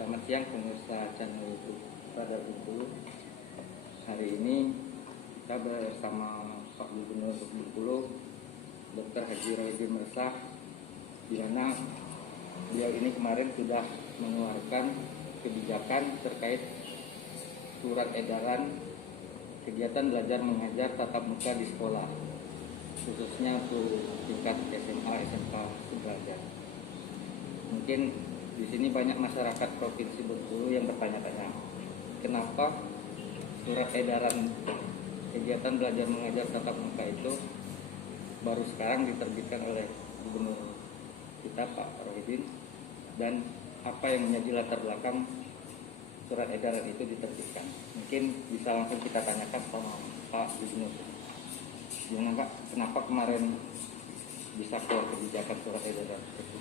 Selamat siang pemirsa channel YouTube Radar Bengkulu. Hari ini kita bersama Pak Gubernur Bengkulu, Dr. Haji Rohidin Mersah, di mana beliau ini kemarin sudah mengeluarkan kebijakan terkait surat edaran kegiatan belajar mengajar tatap muka di sekolah, khususnya untuk tingkat SMA, SMK, sederajat. Mungkin di sini banyak masyarakat Provinsi Bengkulu yang bertanya-tanya, kenapa surat edaran kegiatan belajar mengajar tatap muka itu baru sekarang diterbitkan oleh Gubernur kita Pak Rohidin, dan apa yang menjadi latar belakang surat edaran itu diterbitkan. Mungkin bisa langsung kita tanyakan sama Pak Gubernur. Gimana Pak, kenapa kemarin bisa keluar kebijakan surat edaran itu?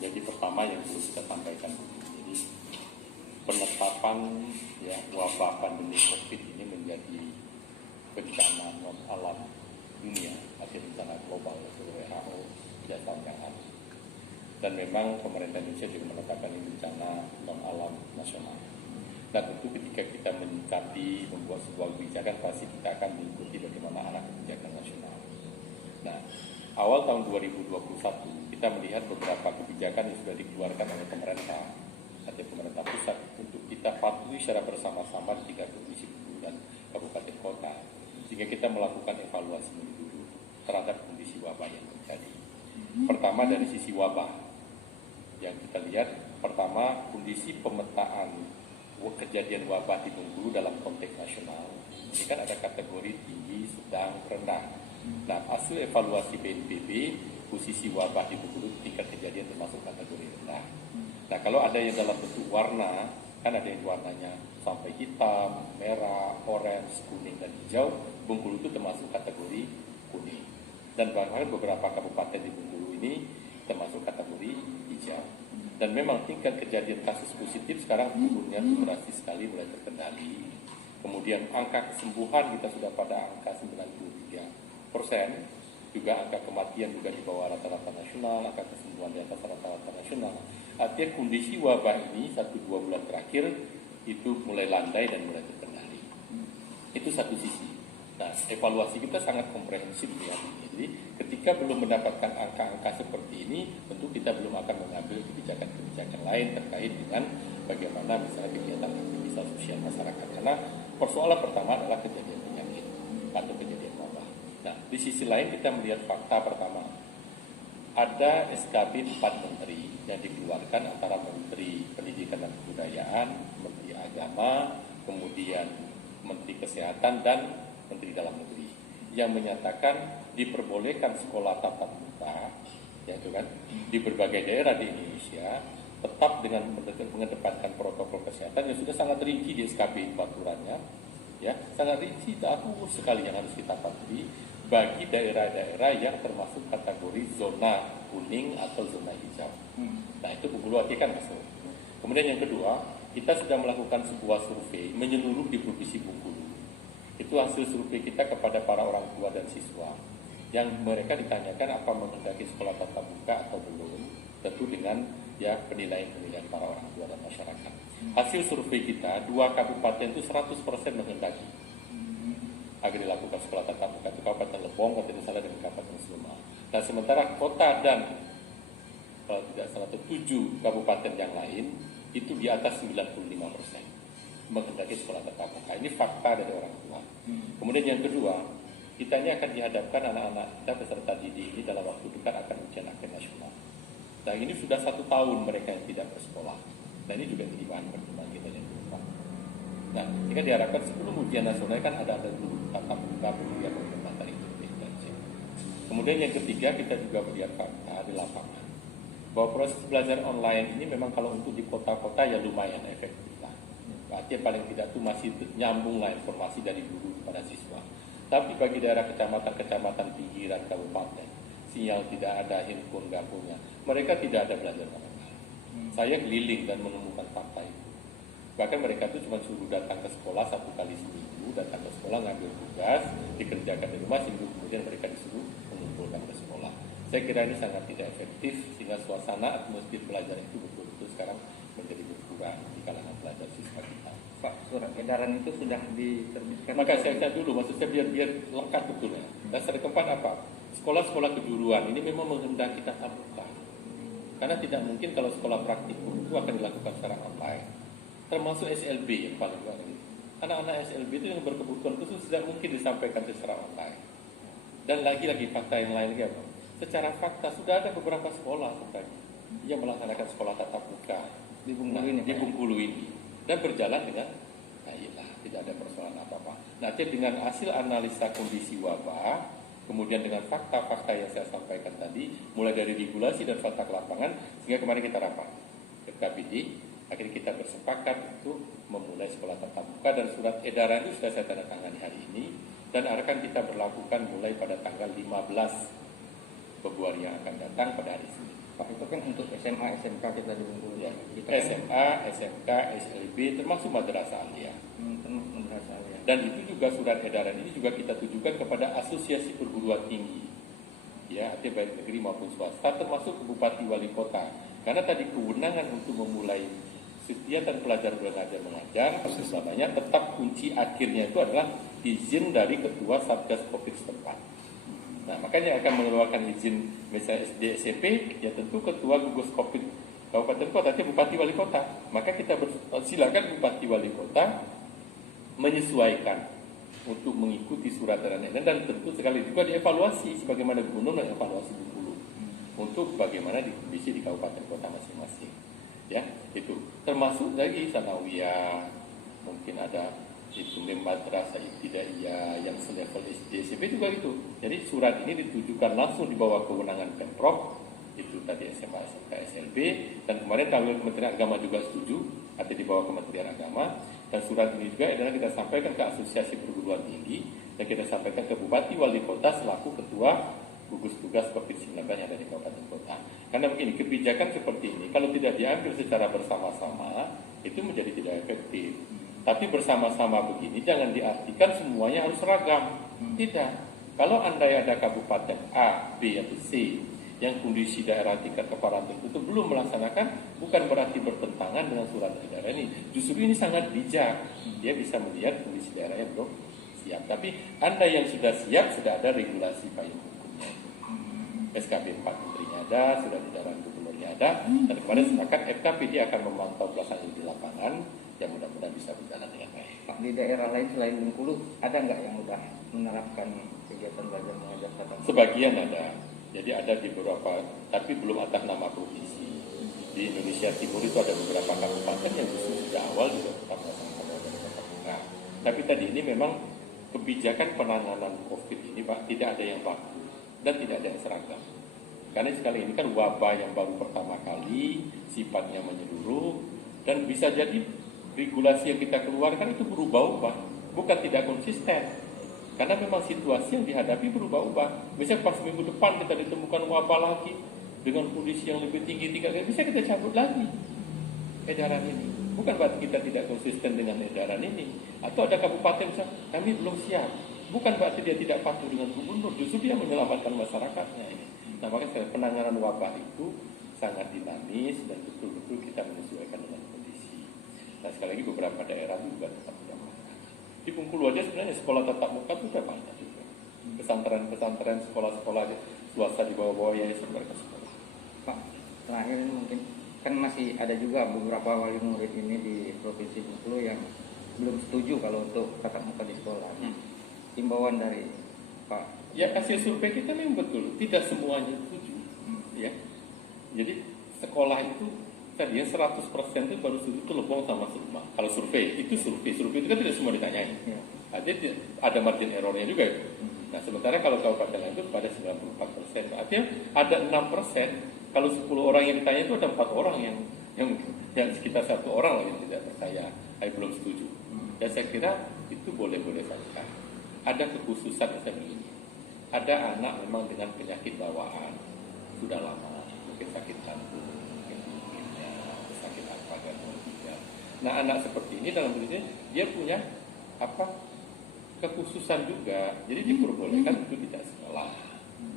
Jadi pertama yang perlu kita sampaikan, jadi penetapan wabah pandemi COVID ini menjadi bencana non alam dunia atau bencana global atau WHO tidak sampaikan. Dan memang pemerintah Indonesia juga menetapkan ini bencana non alam nasional. Dan tentu ketika kita menyikapi membuat sebuah kebijakan, pasti kita akan mengikuti bagaimana arah kebijakan nasional. Nah, awal tahun 2021 kita melihat beberapa kebijakan yang sudah dikeluarkan oleh pemerintah atau pemerintah pusat untuk kita patuhi secara bersama-sama di 3 provinsi dan kabupaten kota, sehingga kita melakukan evaluasi dulu terhadap kondisi wabah yang terjadi. Pertama dari sisi wabah yang kita lihat, pertama kondisi pemetaan kejadian wabah di Bengkulu dalam konteks nasional. Ini kan ada kategori tinggi, sedang, rendah. Nah, hasil evaluasi BNPB, posisi wabah di Bengkulu tingkat kejadian termasuk kategori rendah. Nah, kalau ada yang dalam bentuk warna, kan ada yang warnanya sampai hitam, merah, orange, kuning, dan hijau. Bengkulu itu termasuk kategori kuning. Dan bahkan beberapa kabupaten di Bengkulu ini termasuk kategori hijau. Dan memang tingkat kejadian kasus positif sekarang turunnya drastis sekali, mulai terkendali. Kemudian angka kesembuhan kita sudah pada angka 93%, juga angka kematian juga di bawah rata-rata nasional, angka kesembuhan di atas rata-rata nasional. Artinya kondisi wabah ini 1-2 bulan terakhir itu mulai landai dan mulai terkendali. Itu satu sisi. Nah, evaluasi kita sangat komprehensif ya. Jadi ketika belum mendapatkan angka-angka seperti ini, tentu kita belum akan mengambil kebijakan-kebijakan lain terkait dengan bagaimana misalnya kegiatan aktivitas sosial masyarakat. Karena persoalan pertama adalah kejadian penyakit atau kejadian wabah. Nah, di sisi lain kita melihat fakta pertama. Ada SKB 4 menteri yang dikeluarkan antara Menteri Pendidikan dan Kebudayaan, Menteri Agama, kemudian Menteri Kesehatan dan Menteri Dalam Negeri yang menyatakan diperbolehkan sekolah tatap muka, yaitu kan di berbagai daerah di Indonesia tetap dengan mengedepankan protokol kesehatan yang sudah sangat rinci di SKB aturannya, ya sangat rinci, aku sekali yang harus kita patuhi bagi daerah-daerah yang termasuk kategori zona kuning atau zona hijau. Nah itu Bengkulu kan masuk. Kemudian yang kedua, kita sudah melakukan sebuah survei menyeluruh di Provinsi Bengkulu. Itu hasil survei kita kepada para orang tua dan siswa yang mereka ditanyakan apa menghendaki sekolah tatap muka atau belum, tentu dengan penilaian-penilaian para orang tua dan masyarakat. Hasil survei kita 2 kabupaten itu 100% menghendaki agar dilakukan sekolah tatap muka, itu Kabupaten Lebong, Kabupaten Salah, dan Kabupaten Sleman. Nah sementara kota dan kalau tidak salah 7 kabupaten yang lain itu di atas 95% menghendaki sekolah tatap muka. Ini fakta dari orang tua. Kemudian yang kedua, kita ini akan dihadapkan anak-anak kita peserta didik ini dalam waktu dekat akan ujian akhir nasional. Nah ini sudah 1 tahun mereka yang tidak bersekolah. Nah ini juga jadi bahan pertimbangan kita yang depan. Nah ini kan diharapkan sebelum ujian nasional kan ada dulu tatap muka kemudian materi intelijen. Kemudian yang ketiga kita juga melihat fakta di lapangan bahwa proses belajar online ini memang kalau untuk di kota-kota ya lumayan efektif. Artinya paling tidak itu masih nyambung lah informasi dari guru kepada siswa. Tapi bagi daerah kecamatan pinggiran kabupaten, sinyal tidak ada, handphone nggak punya, mereka tidak ada belajar online. Saya keliling dan menemukan fakta itu. Bahkan mereka itu cuma suruh datang ke sekolah 1 kali seminggu, datang ke sekolah ngambil tugas, dikerjakan di rumah, seminggu kemudian mereka disuruh mengumpulkan ke sekolah. Saya kira ini sangat tidak efektif, sehingga suasana atmosfer belajar itu betul-betul sekarang surat edaran itu sudah diterbitkan. Maka saya dulu, maksud saya biar lengkap betulnya. Dasar keempat apa? Sekolah-sekolah kejuruan ini memang menghendaki tatap muka. Karena tidak mungkin kalau sekolah praktikum itu akan dilakukan secara online. Termasuk SLB yang paling banyak. Anak-anak SLB itu yang berkebutuhan khusus tidak mungkin disampaikan secara online. Dan lagi-lagi fakta yang lain lagi apa? Secara fakta sudah ada beberapa sekolah sebenarnya yang melaksanakan sekolah tatap muka Di Bengkulu ini dan berjalan dengan baiklah, tidak ada persoalan apa-apa. Nanti dengan hasil analisa kondisi wabah, kemudian dengan fakta-fakta yang saya sampaikan tadi, mulai dari regulasi dan fakta ke lapangan, sehingga kemarin kita rapat ke KBD, akhirnya kita bersepakat untuk memulai sekolah tatap muka dan surat edaran itu sudah saya tanda tangani hari ini dan akan kita berlakukan mulai pada tanggal 15 Februari yang akan datang pada hari Senin. Pak, itu kan untuk SMA, SMK kita di Bengkulu Ya, kita kan, SMA, SMK, SLB termasuk madrasah aliyah. termasuk madrasah ya. Dan itu juga surat edaran ini juga kita tujukan kepada asosiasi perguruan tinggi, ya, artinya baik negeri maupun swasta, termasuk ke bupati wali kota. Karena tadi kewenangan untuk memulai kegiatan pelajar belajar mengajar, sebenarnya tetap kunci akhirnya itu adalah izin dari ketua satgas COVID setempat. Nah, makanya akan mengeluarkan izin misalnya SD SMP, ya tentu ketua gugus COVID kabupaten kota, nanti bupati wali kota. Maka kita silakan bupati wali kota menyesuaikan untuk mengikuti surat edaran dan tentu sekali juga dievaluasi sebagaimana gubernur mengevaluasi Bengkulu untuk bagaimana di kondisi di kabupaten kota masing-masing. Ya, itu termasuk dari sanawiyah, mungkin ada itu madrasah ibtidaiyah yang selevel SD SMP juga itu. Jadi surat ini ditujukan langsung di bawah kewenangan Pemprov, itu tadi SMA, SMK, SLB, dan kemarin Kementerian Agama juga setuju, ada di bawah Kementerian Agama. Dan surat ini juga adalah kita sampaikan ke Asosiasi Perguruan Tinggi dan kita sampaikan ke Bupati Wali Kota selaku Ketua Gugus Tugas COVID-19 yang ada di Kabupaten Kota. Karena begini, kebijakan seperti ini kalau tidak diambil secara bersama-sama itu menjadi tidak efektif. Tapi bersama-sama begini jangan diartikan semuanya harus seragam. Tidak. Kalau andai ada kabupaten A, B, atau C yang kondisi daerah tingkat keparahan tertentu belum melaksanakan, bukan berarti bertentangan dengan surat edaran ini. Justru ini sangat bijak. Dia bisa melihat kondisi daerahnya belum siap. Tapi andai yang sudah siap, sudah ada regulasi payung hukumnya. SKB 4 menterinya ada, surat edaran gubernurnya ada, dan kemarin sepakat FKPD akan memantau pelaksanaan di lapangan yang mudah-mudahan bisa berjalan dengan baik. Pak, di daerah lain selain Bengkulu ada nggak yang sudah menerapkan kegiatan belajar mengajar tatap muka? Sebagian ada. Jadi ada di beberapa, tapi belum atas nama provinsi. Di Indonesia Timur itu ada beberapa kabupaten yang justru sejak awal juga tetap melaksanakan belajar tatap muka. Tapi tadi ini memang kebijakan penanganan COVID ini Pak tidak ada yang baku dan tidak ada yang seragam. Karena sekali ini kan wabah yang baru pertama kali, sifatnya menyeluruh, dan bisa jadi regulasi yang kita keluarkan itu berubah-ubah, bukan tidak konsisten. Karena memang situasi yang dihadapi berubah-ubah. Misalnya pas minggu depan kita ditemukan wabah lagi dengan kondisi yang lebih tinggi, bisa kita cabut lagi edaran ini. Bukan berarti kita tidak konsisten dengan edaran ini. Atau ada kabupaten misalnya, kami belum siap. Bukan berarti dia tidak patuh dengan gubernur, justru dia menyelamatkan masyarakatnya ini. Nah, makanya penanganan wabah itu sangat dinamis dan betul-betul kita menyesuaikan dengan kondisi. Nah, sekali lagi beberapa daerah juga tetap tidak melakukan. Di Bengkulu aja sebenarnya sekolah tatap muka sudah banyak juga. Pesantren-pesantren, sekolah-sekolah swasta di bawah-bawah yayasan mereka sekolah. Pak, terakhir ini mungkin kan masih ada juga beberapa wali murid ini di Provinsi Bengkulu yang belum setuju kalau untuk tatap muka di sekolah. Himbauan dari Pak. Ya, hasil survei kita memang betul, tidak semuanya setuju. Ya. Jadi sekolah itu tadi ya 100% itu baru setuju itu lebong sama semua. Kalau survei itu kan tidak semua ditanyain. Ya. Ada margin errornya juga itu. Nah, sementara kalau kabupaten lain itu pada 94%. Artinya ada 6%. Kalau 10 orang yang ditanya itu ada 4 orang yang sekitar 1 orang yang tidak percaya, belum setuju. Dan saya kira itu boleh-boleh saja. Ada kekhususan misalnya ini. Ada anak memang dengan penyakit bawaan sudah lama, mungkin sakit jantung, mungkin sakit apa dan tidak. Nah, anak seperti ini dalam dirinya dia punya kekhususan juga, jadi diperbolehkan untuk tidak sekolah.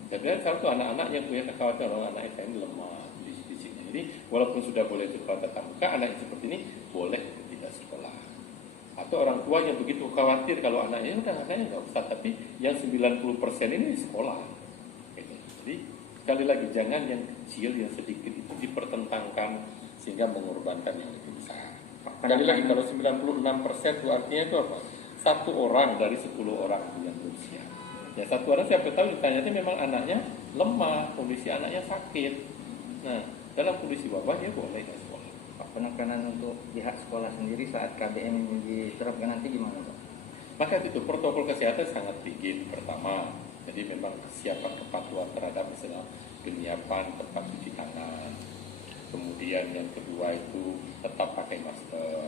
Jadi satu anak-anak yang punya kekhawatiran anak ini lemah di sini. Jadi walaupun sudah boleh sekolah tatap muka, anak yang seperti ini boleh tidak sekolah. Atau orang tua yang begitu khawatir kalau anaknya udah anaknya nggak usah, tapi yang 90% ini di sekolah. Gitu. Jadi sekali lagi jangan yang kecil, yang sedikit itu dipertentangkan sehingga mengorbankan yang lebih besar. Sekali lagi kalau 96% itu artinya itu apa? 1 orang dari 10 orang yang berusia. Ya 1 orang siapa tahu ditanya memang anaknya lemah, kondisi anaknya sakit. Nah dalam kondisi wabah dia boleh nggak sekolah. Pak, penekanan untuk pihak sekolah sendiri saat KBM ini diterapkan nanti gimana Pak? Maka itu protokol kesehatan sangat tinggi pertama. Jadi memang kesiapan kepatuhan terhadap misalnya penyiapan tempat cuci tangan. Kemudian yang kedua itu tetap pakai masker.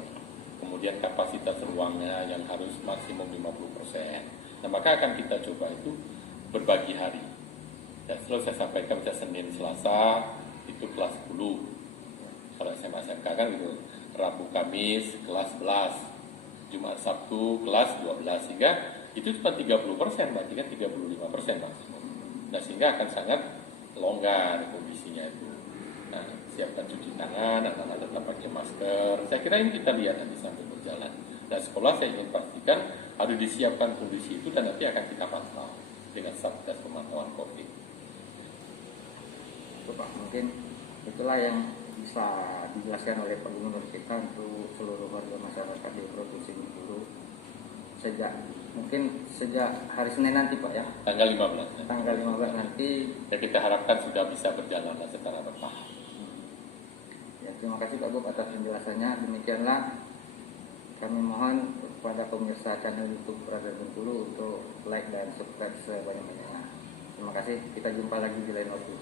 Kemudian kapasitas ruangnya yang harus maksimum 50%. Nah maka akan kita coba itu berbagi hari. Dan selalu saya sampaikan misalnya Senin Selasa itu kelas 10. Kalau SMA SMK kan gitu. Rabu Kamis kelas 11. Jumat Sabtu kelas 12 sehingga itu cuma 30%, berarti kan 35% maksimum. Nah sehingga akan sangat longgar kondisinya itu. Nah siapkan cuci tangan, anak-anak tetap pakai masker. Saya kira ini kita lihat nanti sambil berjalan. Dan sekolah saya ingin pastikan harus disiapkan kondisi itu dan nanti akan kita pantau dengan Satgas pemantauan COVID. Itu Pak, mungkin itulah yang bisa dijelaskan oleh Pak Gubernur kita untuk seluruh warga masyarakat di Provinsi Bengkulu sejak hari Senin nanti Pak ya, Tanggal 15. tanggal 15 nanti. Ya kita harapkan sudah bisa berjalan secara bertahap. Ya, terima kasih Pak Gub atas penjelasannya. Demikianlah kami mohon kepada pemirsa channel YouTube Brother Bengkulu untuk like dan subscribe sebanyak-banyaknya. Terima kasih. Kita jumpa lagi di lain waktu.